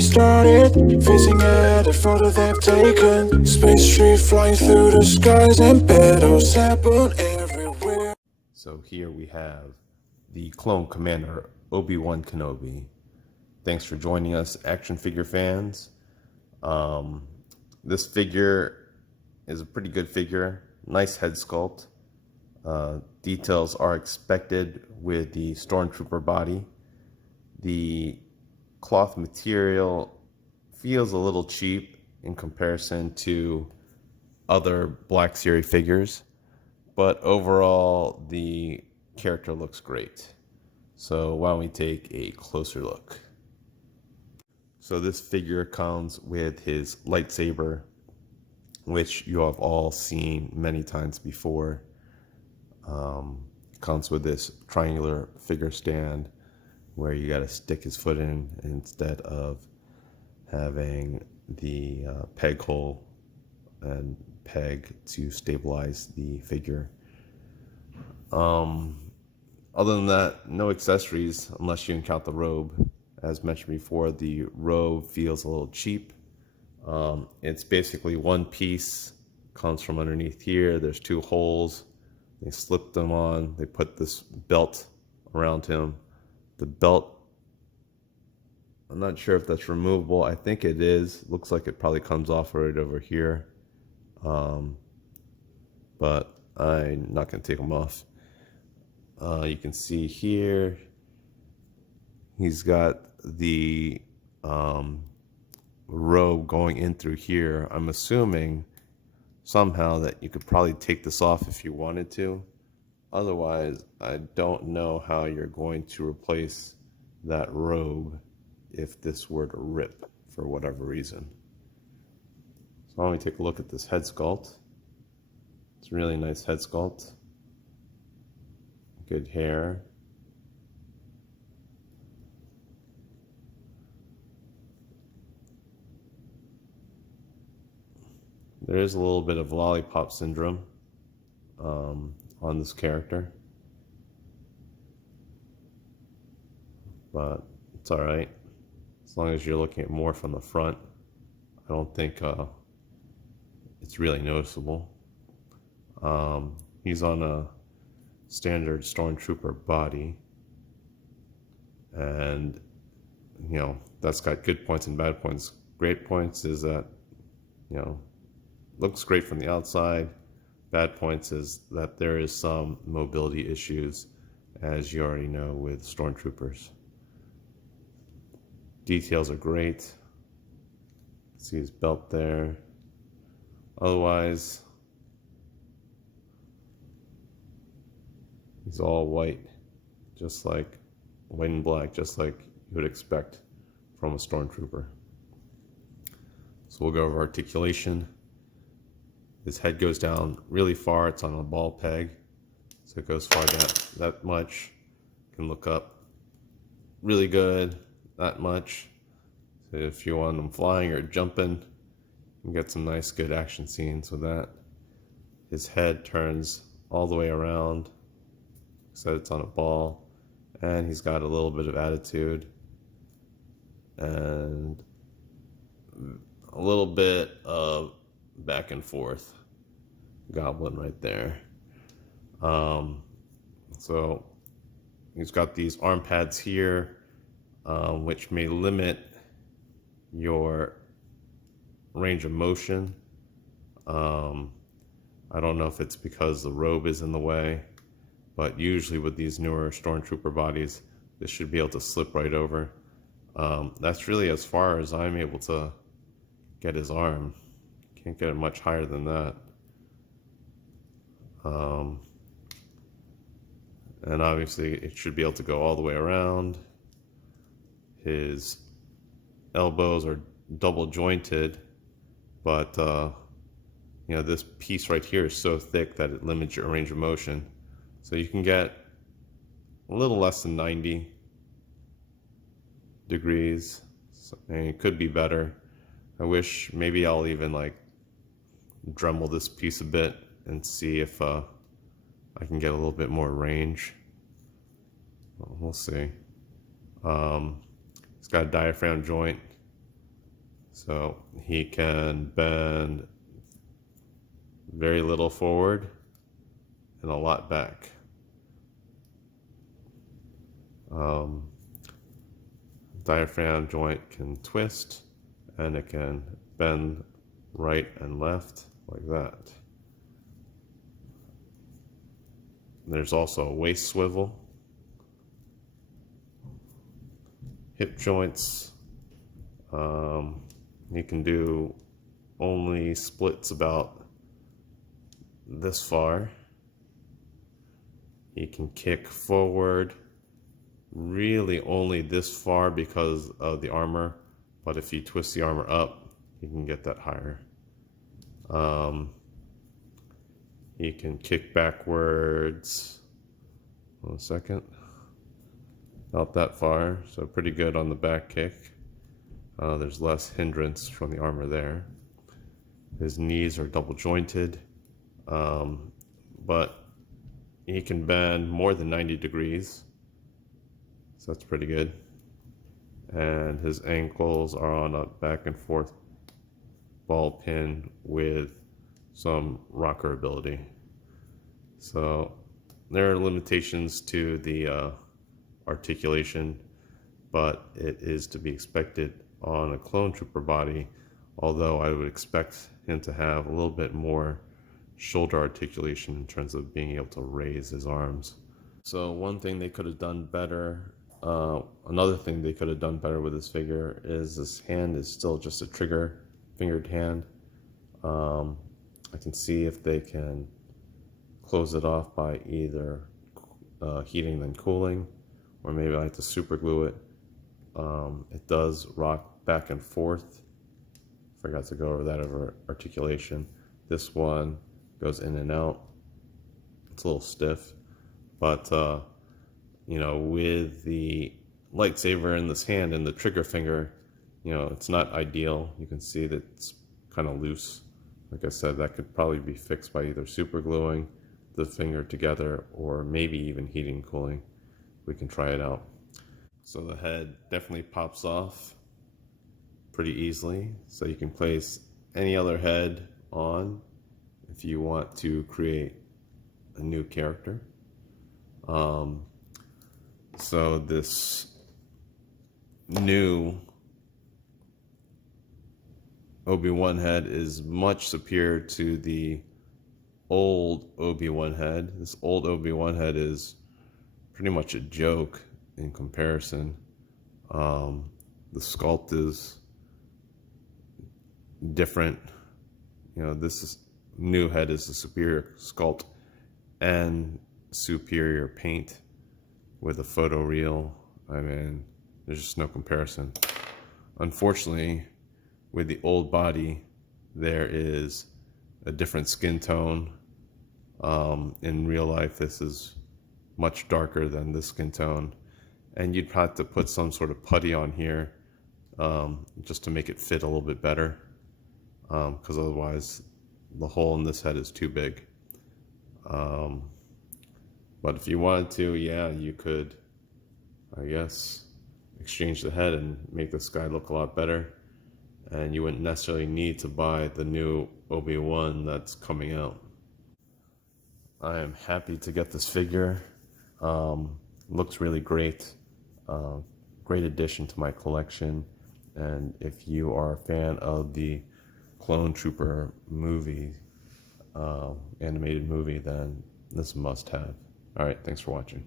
started, facing at a photo they've taken. Space tree flying through the skies and battles happen everywhere. So here we have the clone Commander Obi Wan Kenobi. Thanks for joining us, action figure fans. This figure is a pretty good figure. Nice head sculpt. Details are expected with the Stormtrooper body. The cloth material feels a little cheap in comparison to other Black Series figures, but overall the character looks great. So why don't we take a closer look. So this figure comes with his lightsaber, which you have all seen many times before. Comes with this triangular figure stand where you got to stick his foot in instead of having the peg hole and peg to stabilize the figure. Other than that, no accessories unless you can count the robe. As mentioned before, the robe feels a little cheap. It's basically one piece, comes from underneath here. There's two holes. They slipped them on. They put this belt around him. The belt, I'm not sure if that's removable. I think it is. Looks like it probably comes off right over here. But I'm not going to take them off. You can see here, he's got the robe going in through here. I'm assuming somehow that you could probably take this off if you wanted to. Otherwise, I don't know how you're going to replace that robe if this were to rip for whatever reason. So why don't we take a look at this head sculpt. It's a really nice head sculpt. Good hair. There is a little bit of lollipop syndrome on this character, but it's all right as long as you're looking at more from the front. I don't think it's really noticeable. He's on a standard Stormtrooper body, and you know that's got good points and bad points. Great points is that looks great from the outside. Bad points is that there is some mobility issues, as you already know with Stormtroopers. Details are great. See his belt there. Otherwise, he's all white, just like white and black, just like you would expect from a Stormtrooper. So we'll go over articulation. His head goes down really far. It's on a ball peg, so it goes far that much. You can look up really good, that much. So if you want him flying or jumping, you can get some nice good action scenes with that. His head turns all the way around, so it's on a ball, and he's got a little bit of attitude and a little bit of back and forth goblin right there. So he's got these arm pads here, which may limit your range of motion. I don't know if it's because the robe is in the way, but usually with these newer Stormtrooper bodies, this should be able to slip right over. That's really as far as I'm able to get his arm. Can't get it much higher than that. And obviously it should be able to go all the way around. His elbows are double jointed, but this piece right here is so thick that it limits your range of motion. So you can get a little less than 90 degrees. And it could be better. I wish maybe I'll even Dremel this piece a bit and see if I can get a little bit more range. We'll see. It's got a diaphragm joint So he can bend very little forward and a lot back. Diaphragm joint can twist, and it can bend right and left like that. There's also a waist swivel. Hip joints, you can do only splits about this far. You can kick forward really only this far because of the armor, but if you twist the armor up, you can get that higher. You can kick backwards, 1 second, not that far, so pretty good on the back kick. There's less hindrance from the armor there. His knees are double jointed, but he can bend more than 90 degrees, so that's pretty good. And his ankles are on a back and forth ball pin with some rocker ability. So there are limitations to the articulation, but it is to be expected on a clone trooper body, although I would expect him to have a little bit more shoulder articulation in terms of being able to raise his arms. So one thing they could have done better, another thing they could have done better with this figure is this hand is still just a trigger fingered hand. I can see if they can close it off by either heating then cooling, or maybe I have to super glue it. It does rock back and forth. Forgot to go over that over articulation. This one goes in and out. It's a little stiff, but you know, with the lightsaber in this hand and the trigger finger, you know, it's not ideal. You can see that it's kind of loose. Like I said, that could probably be fixed by either super gluing the finger together or maybe even heating and cooling. We can try it out. So the head definitely pops off pretty easily. So you can place any other head on if you want to create a new character. So this new Obi-Wan head is much superior to the old Obi-Wan head. This old Obi-Wan head is pretty much a joke in comparison. The sculpt is different. You know, this new head is a superior sculpt and superior paint with a photo reel. I mean, there's just no comparison. Unfortunately, with the old body, there is a different skin tone. In real life, this is much darker than this skin tone, and you'd have to put some sort of putty on here just to make it fit a little bit better, because otherwise the hole in this head is too big. But if you wanted to, yeah, you could, I guess, exchange the head and make this guy look a lot better, and you wouldn't necessarily need to buy the new Obi-Wan that's coming out. I am happy to get this figure. Looks really great. Great addition to my collection. And if you are a fan of the Clone Trooper movie, animated movie, then this is a must-have. All right, thanks for watching.